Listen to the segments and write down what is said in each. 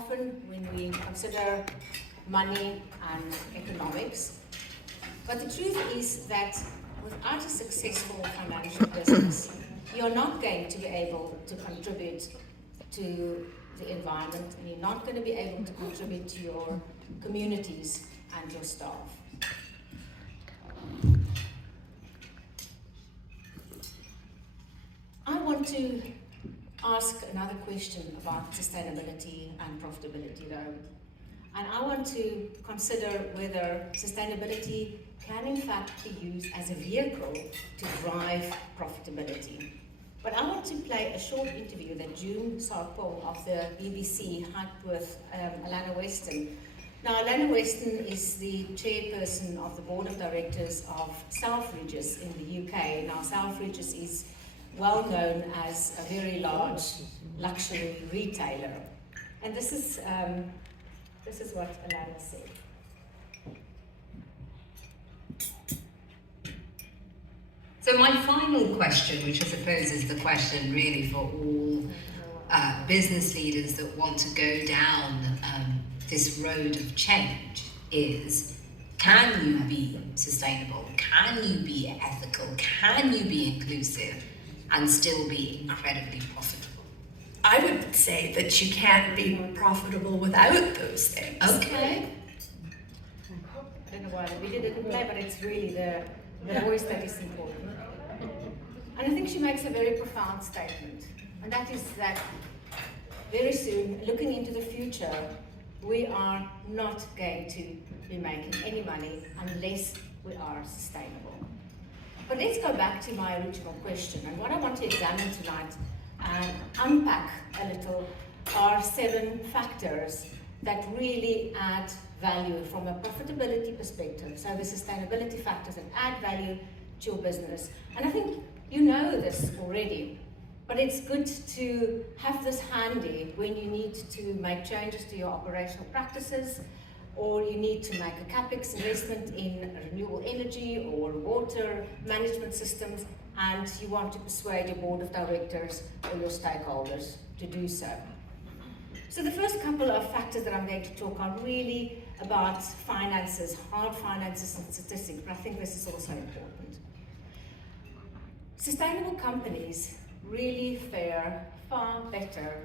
often when we consider money and economics. But the truth is that without a successful financial business, you're not going to be able to contribute to the environment, and you're not going to be able to contribute to your communities and your staff. I want to ask another question about sustainability and profitability though. And I want to consider whether sustainability can in fact be used as a vehicle to drive profitability. But I want to play a short interview that June Sarpong of the BBC had with Alana Weston. Now, Alana Weston is the chairperson of the board of directors of Selfridges in the UK. Now, Selfridges is well known as a very large luxury retailer. And this is what Alana said. So my final question, which I suppose is the question really for all business leaders that want to go down this road of change is, can you be sustainable? Can you be ethical? Can you be inclusive and still be incredibly profitable? I would say that you can't be profitable without those things. Okay. I don't know why we didn't play, but it's really the voice that is important. And I think she makes a very profound statement, and that is that very soon, looking into the future, we are not going to be making any money unless we are sustainable. But let's go back to my original question, and what I want to examine tonight and unpack a little are 7 factors that really add value from a profitability perspective. So the sustainability factors that add value to your business. And I think you know this already, but it's good to have this handy when you need to make changes to your operational practices, or you need to make a capex investment in renewable energy or water management systems, and you want to persuade your board of directors or your stakeholders to do so. So the first couple of factors that I'm going to talk are really about finances, hard finances and statistics, but I think this is also important. Sustainable companies really fare far better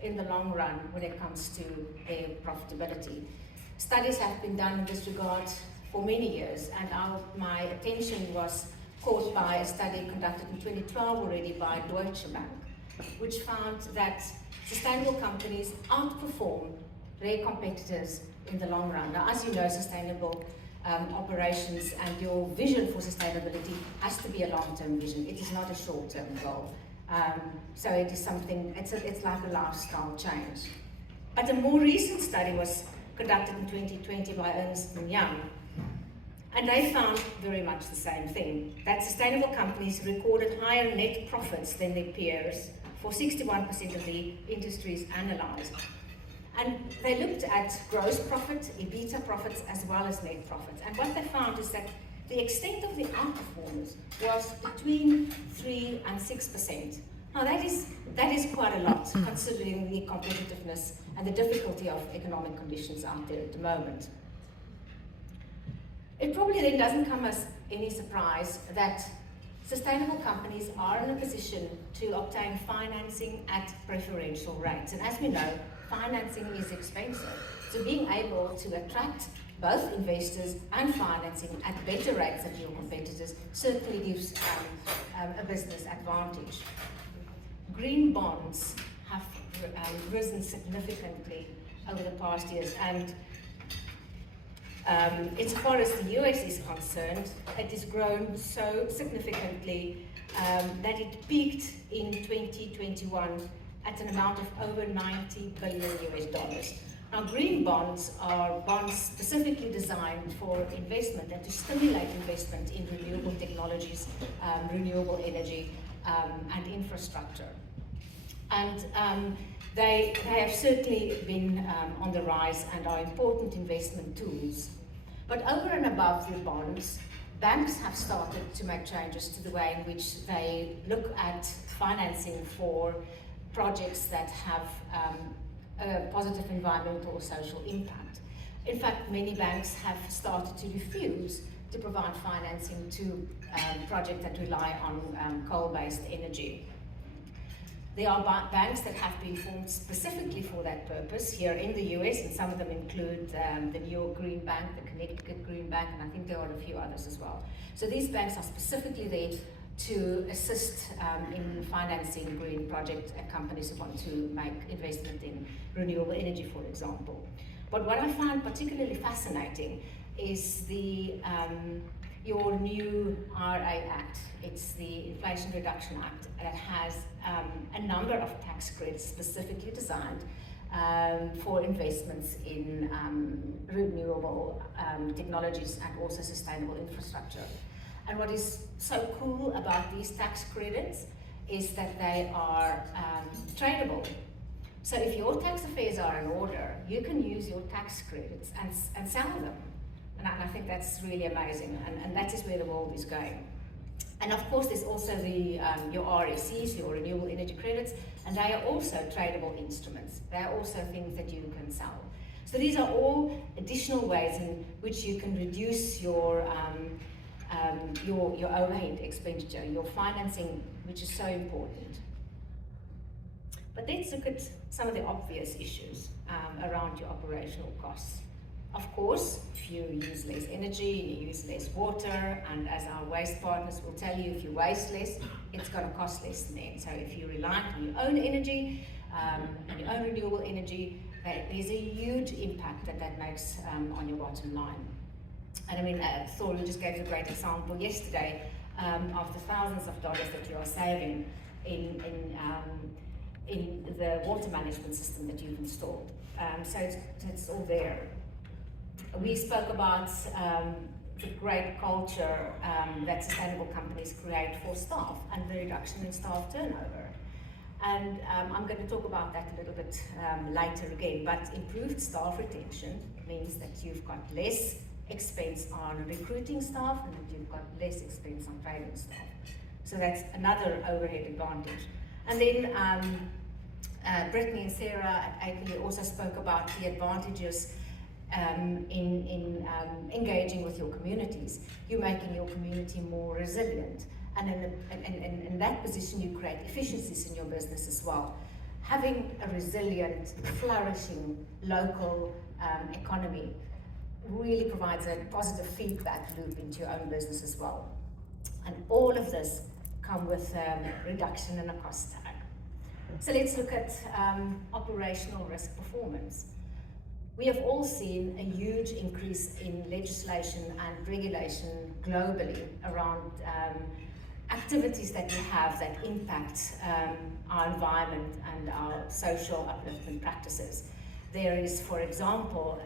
in the long run when it comes to their profitability. Studies have been done in this regard for many years, and my attention was caught by a study conducted in 2012 already by Deutsche Bank, which found that sustainable companies outperform their competitors in the long run. Now, as you know, sustainable operations and your vision for sustainability has to be a long-term vision. It is not a short-term goal. So it is something, it's like a lifestyle change. But a more recent study was conducted in 2020 by Ernst & Young, and they found very much the same thing, that sustainable companies recorded higher net profits than their peers for 61% of the industries analysed. And they looked at gross profit, EBITDA profits, as well as net profits. And what they found is that the extent of the outperformance was between 3 and 6%. Now that is quite a lot, considering the competitiveness and the difficulty of economic conditions out there at the moment. It probably then doesn't come as any surprise that sustainable companies are in a position to obtain financing at preferential rates. And as we know, financing is expensive. So being able to attract both investors and financing at better rates than your competitors certainly gives a business advantage. Green bonds have risen significantly over the past years, and as far as the US is concerned, it has grown so significantly that it peaked in 2021 at an amount of over $90 billion. Now, green bonds are bonds specifically designed for investment and to stimulate investment in renewable technologies, renewable energy, and infrastructure. And they have certainly been on the rise and are important investment tools. But over and above the bonds, banks have started to make changes to the way in which they look at financing for projects that have a positive environmental or social impact. In fact, many banks have started to refuse to provide financing to projects that rely on coal-based energy. There are banks that have been formed specifically for that purpose here in the US, and some of them include the New York Green Bank, the Connecticut Green Bank, and I think there are a few others as well. So these banks are specifically there to assist in financing green project companies who want to make investment in renewable energy, for example. But what I find particularly fascinating is your new RA Act. It's the Inflation Reduction Act that has a number of tax credits specifically designed for investments in renewable technologies and also sustainable infrastructure. And what is so cool about these tax credits is that they are tradable. So if your tax affairs are in order, you can use your tax credits and sell them. And I think that's really amazing, and that is where the world is going. And of course, there's also your RECs, your renewable energy credits, and they are also tradable instruments. They are also things that you can sell. So these are all additional ways in which you can reduce your overhead expenditure, your financing, which is so important. But let's look at some of the obvious issues around your operational costs. Of course, if you use less energy, you use less water, and as our waste partners will tell you, if you waste less, it's going to cost less then. So if you rely on your own energy, and your own renewable energy, there's a huge impact that makes on your bottom line. And I mean, Thor just gave a great example yesterday of the thousands of dollars that you are saving in the water management system that you've installed. So it's all there. We spoke about the great culture that sustainable companies create for staff and the reduction in staff turnover. And I'm going to talk about that a little bit later again, but improved staff retention means that you've got less expense on recruiting staff and that you've got less expense on training staff. So that's another overhead advantage. And then Brittany and Sarah at Akeley also spoke about the advantages in engaging with your communities. You're making your community more resilient, and in that position you create efficiencies in your business as well. Having a resilient, flourishing local economy really provides a positive feedback loop into your own business as well. And all of this come with reduction in a cost tag. So let's look at operational risk performance. We have all seen a huge increase in legislation and regulation globally around activities that we have that impact our environment and our social upliftment practices. There is, for example,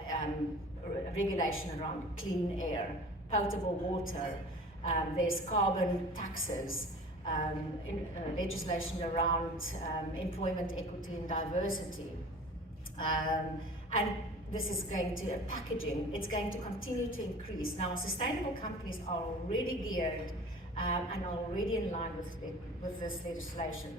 regulation around clean air, potable water, there's carbon taxes, legislation around employment equity and diversity. And this is going to, packaging, it's going to continue to increase. Now, sustainable companies are already geared and are already in line with this legislation.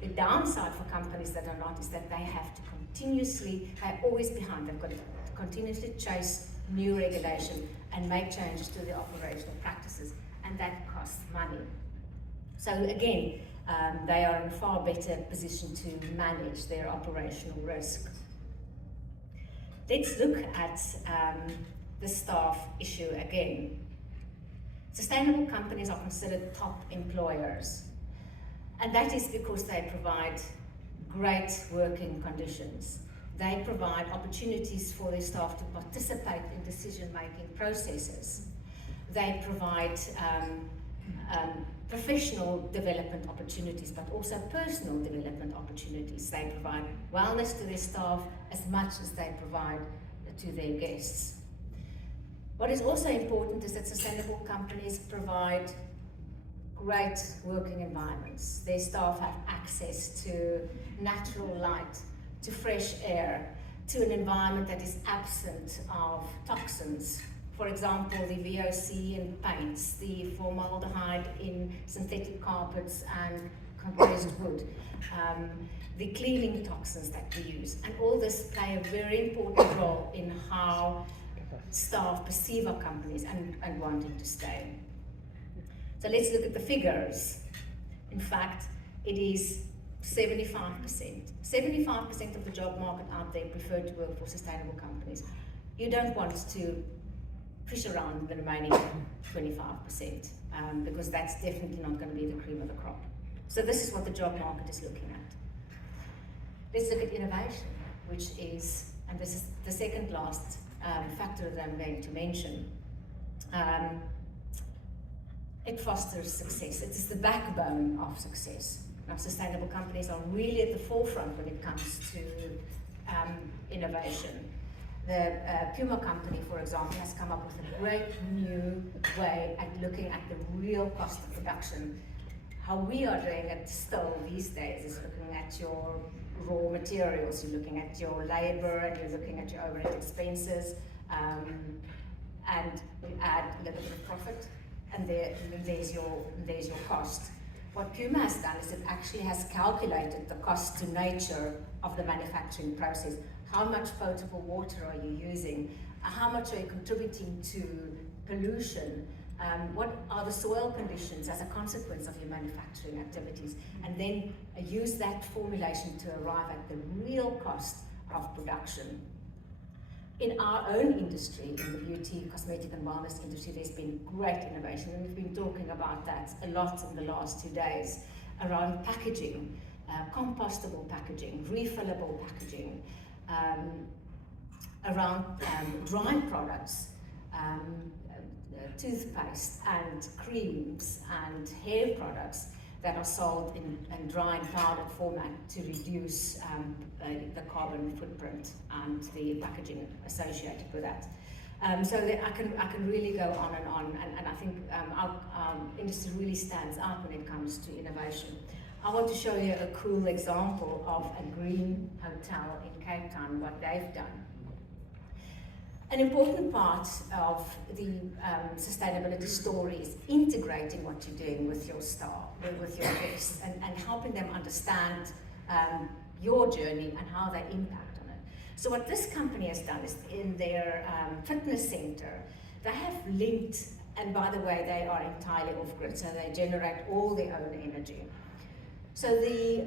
The downside for companies that are not is that they have to they're always behind. They've got to continuously chase new regulation and make changes to their operational practices, and that costs money. So again, they are in a far better position to manage their operational risk. Let's look at the staff issue again. Sustainable companies are considered top employers, and that is because they provide great working conditions. They provide opportunities for their staff to participate in decision-making processes. They provide professional development opportunities, but also personal development opportunities. They provide wellness to their staff as much as they provide to their guests. What is also important is that sustainable companies provide great working environments. Their staff have access to natural light, to fresh air, to an environment that is absent of toxins. For example, the VOC in paints, the formaldehyde in synthetic carpets and compressed wood. the cleaning toxins that we use. And all this play a very important role in how staff perceive our companies and wanting to stay. So let's look at the figures. In fact, it is 75%. 75% of the job market out there prefer to work for sustainable companies. You don't want to fish around the remaining 25%, because that's definitely not going to be the cream of the crop. So this is what the job market is looking at. Let's look at innovation, which is, and this is the second last factor that I'm going to mention. It fosters success. It is the backbone of success. Now, sustainable companies are really at the forefront when it comes to innovation. The Puma company, for example, has come up with a great new way at looking at the real cost of production. How we are doing it still these days is looking at your raw materials, you're looking at your labor, and you're looking at your overhead expenses, and you add a little bit of profit, and there's your cost. What Puma has done is it actually has calculated the cost to nature of the manufacturing process. How much potable water are you using? How much are you contributing to pollution? What are the soil conditions as a consequence of your manufacturing activities? And then use that formulation to arrive at the real cost of production. In our own industry, in the beauty, cosmetic and wellness industry, there's been great innovation, and we've been talking about that a lot in the last 2 days, around packaging, compostable packaging, refillable packaging, around dry products, toothpaste and creams and hair products that are sold in dry and powdered format to reduce the carbon footprint and the packaging associated with that. So I can really go on, and I think our industry really stands out when it comes to innovation. I want to show you a cool example of a green hotel in Cape Town, what they've done. An important part of the sustainability story is integrating what you're doing with your staff, with your guests, and helping them understand your journey and how they impact on it. So what this company has done is in their fitness center, they have linked, and by the way, they are entirely off-grid, so they generate all their own energy. So the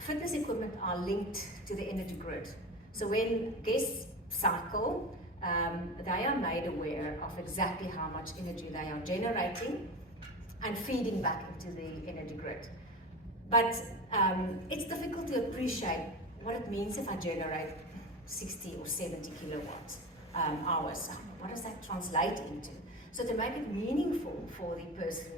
fitness equipment are linked to the energy grid. So when guests cycle, they are made aware of exactly how much energy they are generating and feeding back into the energy grid. But it's difficult to appreciate what it means if I generate 60 or 70 kilowatt hours. What does that translate into? So to make it meaningful for the person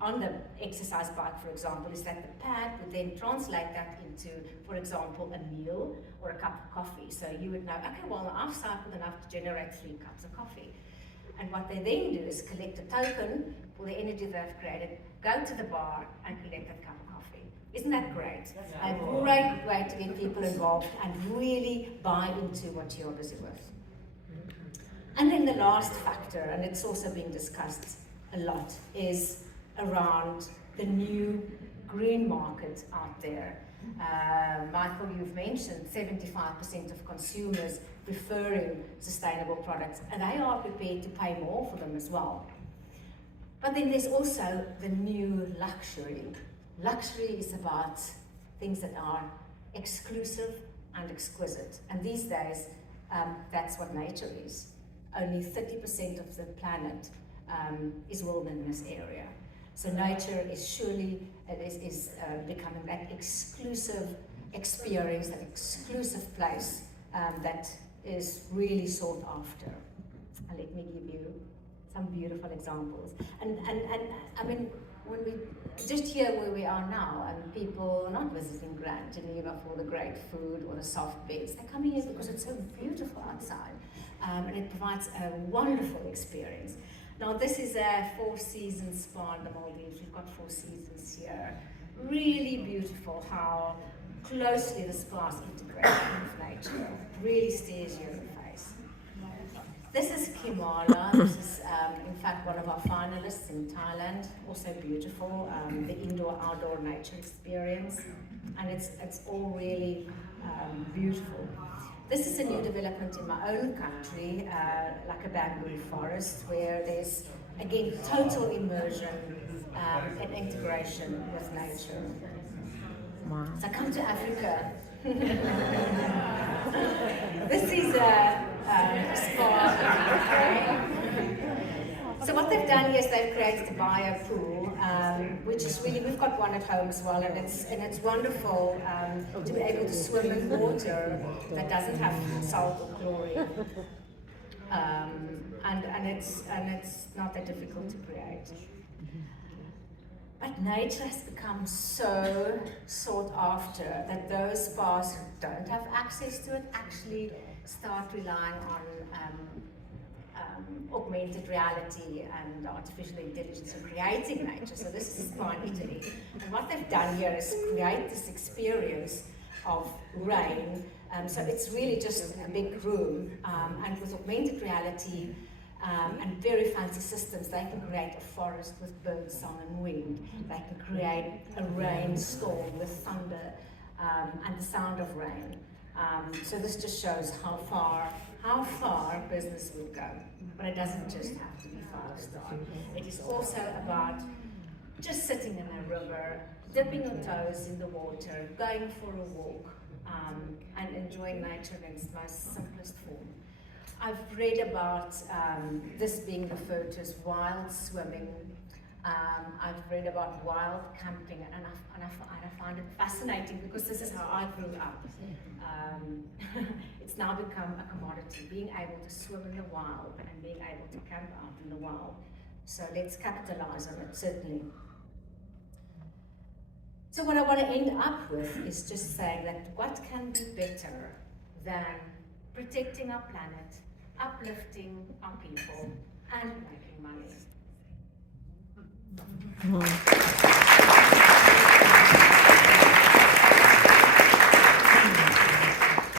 on the exercise bike, for example, is that the pad would then translate that into, for example, a meal or a cup of coffee. So you would know, okay, well, I've cycled enough to generate 3 cups of coffee. And what they then do is collect a token for the energy they've created, go to the bar and collect that cup of coffee. Isn't that great? A great way to get people involved and really buy into what you're busy with. And then the last factor, and it's also been discussed a lot, is around the new green market out there. Michael, you've mentioned 75% of consumers preferring sustainable products, and they are prepared to pay more for them as well. But then there's also the new luxury. Luxury is about things that are exclusive and exquisite, and these days that's what nature is. Only 30% of the planet is wilderness area. So nature is surely becoming that exclusive experience, that exclusive place that is really sought after. And let me give you some beautiful examples. And I mean, when we just here where we are now, and people are not visiting Grand Geneva for the great food or the soft beds, they're coming here because it's so beautiful outside, and it provides a wonderful experience. Now this is a 4-season spa in the Maldives. We've got 4 seasons here. Really beautiful how closely the spas integrate with nature. Really stares you in the face. This is Kimala. This is in fact, one of our finalists in Thailand, also beautiful, the indoor-outdoor nature experience, and it's all really beautiful. This is a new development in my own country, like a bamboo forest, where there's, again, total immersion and integration with nature. Wow. So come to Africa. This is a spa. So what they've done here is they've created a bio pool, which is really, we've got one at home as well, and it's wonderful to be able to swim in water that doesn't have salt or chlorine, and it's not that difficult to create. But nature has become so sought after that those spas who don't have access to it actually start relying on augmented reality and artificial intelligence in creating nature. So this is a spa in Italy. And what they've done here is create this experience of rain. So it's really just a big room, and with augmented reality and very fancy systems, they can create a forest with bird song and wind. They can create a rainstorm with thunder and the sound of rain. So this just shows how far business will go. But it doesn't just have to be 5-star. It is also about just sitting in a river, dipping your toes in the water, going for a walk, and enjoying nature in its most simplest form. I've read about this being referred to as wild swimming. I've read about wild camping, and I find it fascinating because this is how I grew up. It's now become a commodity, being able to swim in the wild and being able to camp out in the wild. So let's capitalize on it, certainly. So what I want to end up with is just saying that what can be better than protecting our planet, uplifting our people, and making money.